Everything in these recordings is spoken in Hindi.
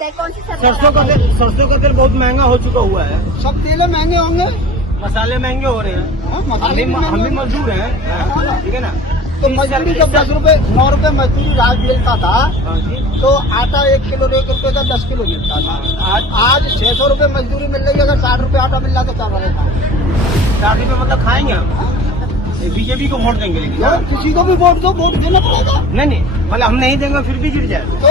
लगता है कौन सी सरसों का तेल बहुत महंगा हो चुका हुआ है। सब तेल महंगे होंगे, मसाले महंगे हो रहे हैं। हम भी मजदूर हैं, ठीक है ना। तो मजदूरी का 10 रुपए 9 रुपए मजदूरी राज मिलता था, तो आटा 1 किलो 1 रुपए का 10 किलो मिलता था। आज 600 रुपए मजदूरी मिल रही है। अगर 60 रुपए आटा मिल रहा तो क्या करेगा? 60 रुपए मतलब खाएंगे हम। बीजेपी को वोट देंगे, लेकिन किसी को भी वोट दो, वोट देना पड़ेगा। नहीं मतलब हम नहीं देंगे फिर भी गिर जाए तो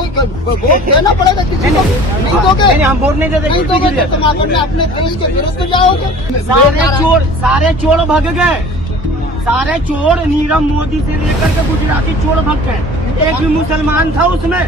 वोट देना पड़ेगा किसी को। नहीं दोगे, नहीं हम वोट नहीं देते, नहीं दोगे तो तुम अपने देश के विरुद्ध जाओगे। सारे चोर भग गए। सारे चोर नीरव मोदी से लेकर के गुजराती चोर भग गए। एक भी मुसलमान था उसमें।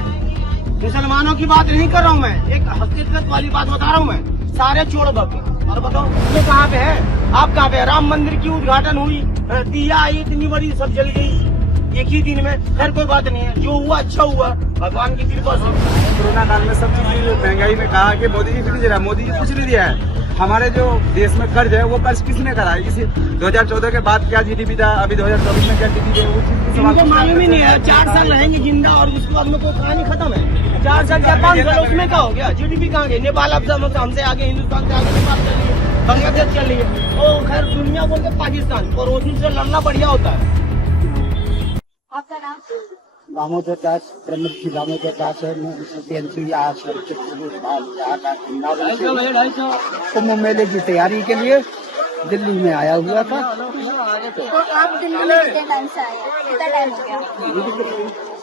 मुसलमानों की बात नहीं कर रहा हूँ मैं, एक हकीकत वाली बात बता रहा हूँ मैं। सारे चोर भग गए। और बताओ ये कहाँ पे है? आप कहाँ पे? राम मंदिर की उद्घाटन हुई, दिया आई, इतनी बड़ी सब जल गई एक ही दिन में। खैर कोई बात नहीं है, जो हुआ अच्छा हुआ, भगवान की कृपा से। कोरोना काल में सब चीज महंगाई में कहा कि मोदी जी कुछ नहीं दे रहा। मोदी जी कुछ नहीं दिया है। हमारे जो देश में कर्ज है वो कर्ज किसने करा है? इसी 2014 के बाद क्या जीडीपी था, अभी 2024 में क्या जीडीपी है, वो चीज मालूम ही नहीं है। 4 साल रहेंगे जिंदा और उसके बाद में कोई कहानी खत्म है। 4 साल क्या 5 साल उसमें क्या हो गया? जीडीपी कहाँ गई? नेपाल अब हमसे आगे, हिंदुस्तान से आगे नेपाल चल रही है, बांग्लादेश चल रही है। ओ खैर दुनिया बोल के पाकिस्तान और रोशनी से लड़ना बढ़िया होता है। आपका नाम? दामोदर दास, प्रमुख जी दामोदर दास है। कुंभ मेले की तैयारी के लिए दिल्ली में आया हुआ था। तो आप दिल्ली में कितने टाइम से आए? कितना टाइम हो गया?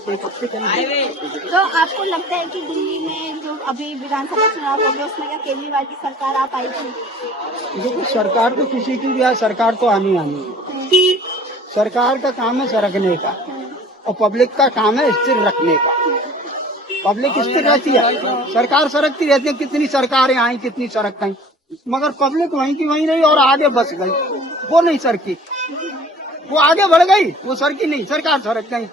तो आपको लगता है कि दिल्ली में जो अभी विधानसभा चुनाव हो गया उसमें क्या केजरीवाल की सरकार आप आई थी? देखो सरकार तो किसी की भी है, सरकार तो आनी आनी। सरकार का काम है सरकने का और पब्लिक का काम है स्थिर रखने का। पब्लिक स्थिर रहती है, सरकार सरकती रहती है। कितनी सरकारें आई, कितनी सरक गई, मगर पब्लिक वहीं की वहीं रही और आगे बस गई। वो नहीं सरकी, वो आगे बढ़ गई, वो सरकी नहीं, सरकार सरक गई।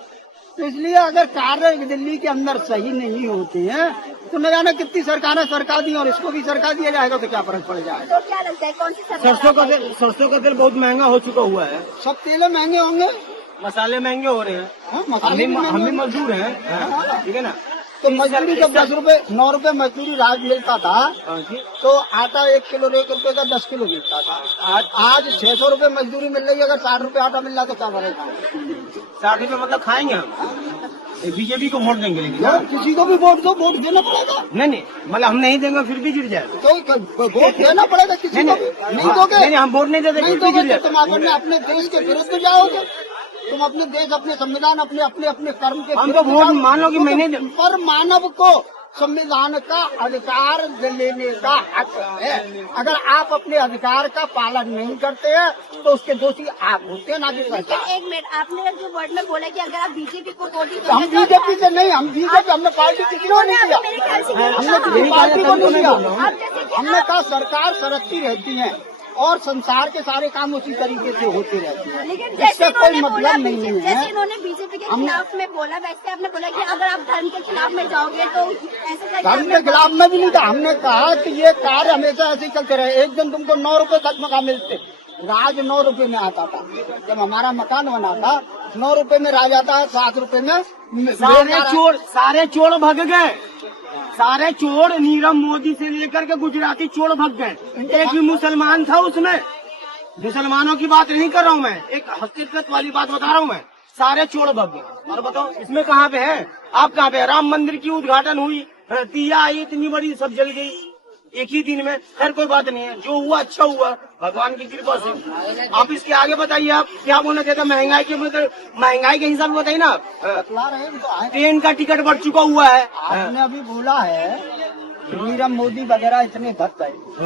तो इसलिए अगर कार्य दिल्ली के अंदर सही नहीं होते हैं तो न जाना कितनी सरकारें सरका दी और इसको भी सरका दिया जाएगा तो क्या फर्क पड़ जाएगा। तो क्या लगता है कौन सी सरसों का तेल बहुत महंगा हो चुका हुआ है। सब तेल महंगे होंगे, मसाले महंगे हो रहे हैं। हम भी मजदूर हैं, ठीक है ना। तो मजदूरी का 10 रुपए 9 रुपए मजदूरी राज मिलता था, तो आटा 1 किलो 1 रुपए का 10 किलो मिलता था। आज 600 रुपए मजदूरी मिल रही है। अगर 60 रुपए आटा मिल रहा तो क्या करेगा? 60 रुपए मतलब खाएंगे हम। बीजेपी को वोट देंगे, लेकिन किसी को भी वोट दो, वोट देना पड़ेगा। नहीं मतलब हम नहीं देंगे फिर भी गिर जाए तो वोट देना पड़ेगा किसी को भी। नहीं दोगे, नहीं हम वोट नहीं देते, नहीं दोगे तो तुम अपने देश के विरुद्ध जाओगे। तुम अपने देश, अपने संविधान, अपने कर्म के हम तो वोट मानो कि मैंने पर मानव को संविधान का अधिकार लेने का हक है। अगर आप अपने अधिकार का पालन नहीं करते हैं तो उसके दोषी आप होते हैं, ना कि सरकार। एक मिनट, आपने जो वर्ड में बोला कि अगर आप बीजेपी को वोट तो हम बीजेपी से नहीं, हम बीजेपी हमने पार्टी किसी को नहीं दिया, हमने किसी पार्टी को नहीं दिया। हमने कहा सरकार सरकती रहती है और संसार के सारे काम उसी तरीके से होते रहते हैं, लेकिन इससे कोई मतलब नहीं है। जैसे इन्होंने बीजेपी के खिलाफ में बोला वैसे आपने बोला कि अगर आप धर्म के खिलाफ में जाओगे तो ऐसे धर्म के खिलाफ में भी नहीं था। हमने कहा कि ये कार्य हमेशा ऐसे ही चलते रहे। एक दिन तुमको 9 रुपए तक मकान मिलते, राज 9 रुपए में आता था। जब हमारा मकान बना था 9 रुपए में राज आता है, 7 रुपए में सारे चोर भग गए। सारे चोर नीरव मोदी से लेकर के गुजराती चोर भग गए। एक भी मुसलमान था उसमें। मुसलमानों की बात नहीं कर रहा हूँ मैं, एक हकीकत वाली बात बता रहा हूँ मैं। सारे चोर भग गए। और बताओ इसमें कहाँ पे है? आप कहाँ पे? राम मंदिर की उद्घाटन हुई, दिया आई, इतनी बड़ी सब जल गई एक ही दिन में। खैर कोई बात नहीं है, जो हुआ अच्छा हुआ, भगवान की कृपा से। आप इसके आगे बताइए, आप क्या बोलना चाहते हैं? महंगाई के हिसाब से बताइए ना। ट्रेन का टिकट बढ़ चुका हुआ है। आपने अभी बोला है नीरव मोदी वगैरह इतने भग गए, तो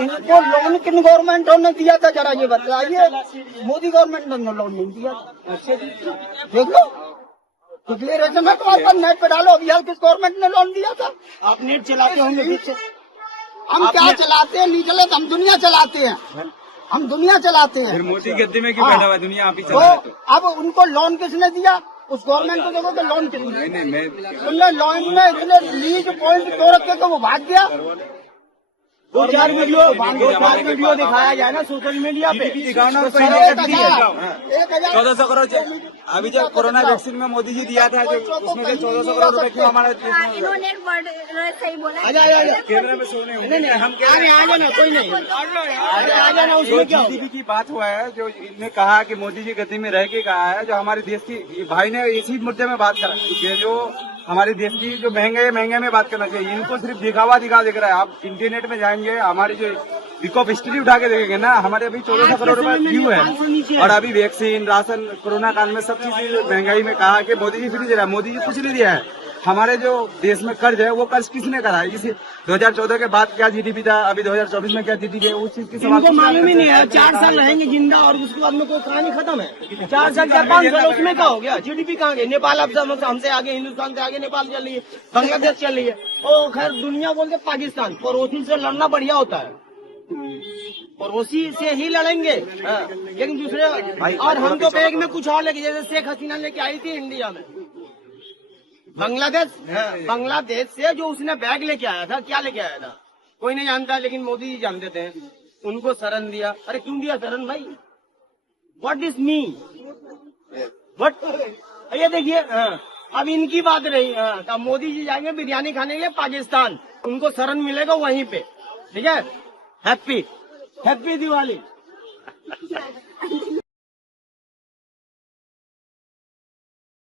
इनको लोन किन गवर्नमेंटों ने दिया था जरा ये बताइए। मोदी गवर्नमेंट ने लोन नहीं दिया। देख लो डिक्लेरेशन है तुम्हारे पास, नेट पे डालो अभी हाल किस गवर्नमेंट ने लोन दिया था। आप नेट चलाते होंगे? हम क्या चलाते हैं? नहीं चले तो हम दुनिया चलाते हैं, हम दुनिया चलाते हैं। फिर मोदी गद्दी में क्यों बैठा हुआ? दुनिया आप ही चला रहे। तो अब उनको लोन किसने दिया? उस गवर्नमेंट को देखो कि लोन किसने दिया। तुमने लोन में इतने लीज पॉइंट तोड़ रखे तो वो भाग गया। दो चार वीडियो दिखाया जाए ना सोशल मीडिया पे। दिखाओ ना, तो कोई सारे नहीं करती है। 1400 करोड़ अभी जो कोरोना वैक्सीन में मोदी जी दिया था, जो उसमें से 1400 करोड़ रुपए क्यों हमारे देश में? इन्होंने एक वर्ड सही बोला। आजा कैमरे में सुने नहीं हम कह रहे हैं आ जाना, कोई नहीं आ जाना, जो उसमें क्या हो जीडीपी की बात हुआ है, जो इनने कहा कि मोदी जी गद्दी में रह के कहा है, जो हमारे देश की भाई ने इसी मुद्दे में बात करा कि जो हमारे देश की जो महंगे में बात करना चाहिए। इनको सिर्फ दिखावा दिख रहा है। आप इंटरनेट में जाएंगे, हमारी जो पिक ऑफ हिस्ट्री उठा के देखेंगे ना, हमारे अभी 1400 करोड़ रुपए व्यू है। और अभी वैक्सीन, राशन, कोरोना काल में सब चीज महंगाई में कहा कि मोदी जी फ्री दे रहा है। मोदी जी कुछ नहीं दिया है। हमारे जो देश में कर्ज है, वो कर्ज किसने करा है? इसी 2014 के बाद क्या जीडीपी था, अभी 2024 में क्या जीडीपी है, उस चीज की सवाल इनको मालूम ही नहीं है। 4 साल रहेंगे जिंदा और उसके बाद में कोई कहानी खत्म है। 4 साल क्या 5 साल उसमें क्या हो गया? जीडीपी कहाँ गई? नेपाल अब हमसे आगे, हिंदुस्तान से आगे नेपाल चल रही है, बांग्लादेश चल रही है। और खैर दुनिया बोलते पाकिस्तान, पड़ोसी से लड़ना बढ़िया होता है, पड़ोसी से ही लड़ेंगे। लेकिन दूसरे और हम तो बैग में कुछ और लेके, जैसे शेख हसीना लेके आई थी इंडिया में बांग्लादेश से, जो उसने बैग लेके आया था, क्या लेके आया था कोई नहीं जानता, लेकिन मोदी जी जानते थे। उनको शरण दिया। अरे क्यों दिया शरण भाई? What is me what? ये देखिए अब इनकी बात रही। तो मोदी जी जाएंगे बिरयानी खाने के पाकिस्तान, उनको शरण मिलेगा वहीं पे। ठीक है, हैप्पी दिवाली।